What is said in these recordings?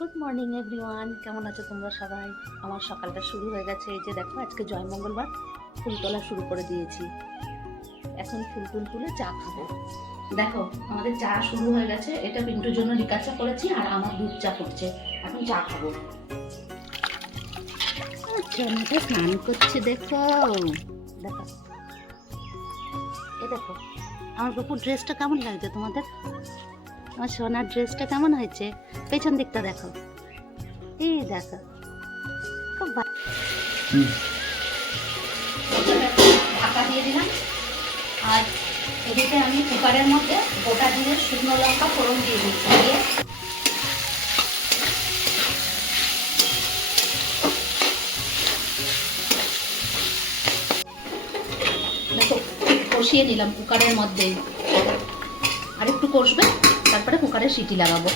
Good morning everyone, কেমন আছো তোমরা সবাই? আমার সকালটা শুরু হয়ে গেছে। এই যে দেখো, আজকে জয় মঙ্গলবার, ফুল তোলা শুরু করে দিয়েছি। এখন ফুল টুল তুলে চা খাবো। দেখো, আমাদের চা শুরু হয়ে গেছে। এটা পিন্টুর জন্য লিকা চা করেছি, আর আমার দুধ চা করছে। এখন চা খাবো। জন্মটা স্নান করছে, দেখো দেখো, এ দেখো আমার বাবুর ড্রেসটা কেমন লাগছে তোমাদের? আমার সোনার ড্রেসটা কেমন হয়েছে? পেছন দিকটা দেখো, এই দেখো, খুব ঢাকা দিয়ে দিলাম। আর এদিকে আমি কুকারের মধ্যে গোটা জিরে, শুকনো লঙ্কা ফোড়ন দিয়ে দিচ্ছি। দিয়ে দেখো, কষিয়ে নিলাম কুকারের মধ্যেই। আর একটু কষবে, তারপরে কুকারে সিটি লাগাবো।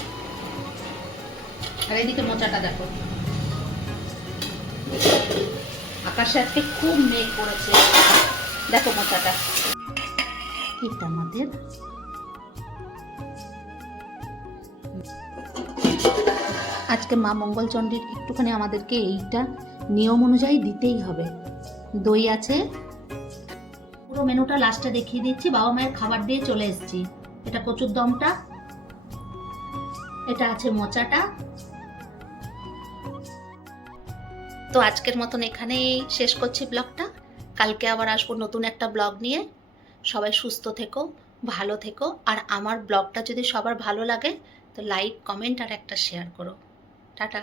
আর এদিকে মোচাটা দেখো, আকাশে আজকে খুব মেঘ পড়েছে। দেখো মোচাটা, এটা আমাদের আজকে মা মঙ্গলচণ্ডীর একটুখানি আমাদেরকে এইটা নিয়ম অনুযায়ী দিতেই হবে। দই আছে, পুরো মেনুটা লাস্টে দেখিয়ে দিচ্ছি। বাবা মায়ের খাবার দিয়ে চলে এসেছি। এটা কচুর দমটা, এটা আছে মোচাটা। তো আজকের মতন এখানেই শেষ করছি ব্লগটা। কালকে আবার আসবো নতুন একটা ব্লগ নিয়ে। সবাই সুস্থ থেকো, ভালো থেকো। আর আমার ব্লগটা যদি সবার ভালো লাগে তো লাইক, কমেন্ট আর একটা শেয়ার করো। টাটা।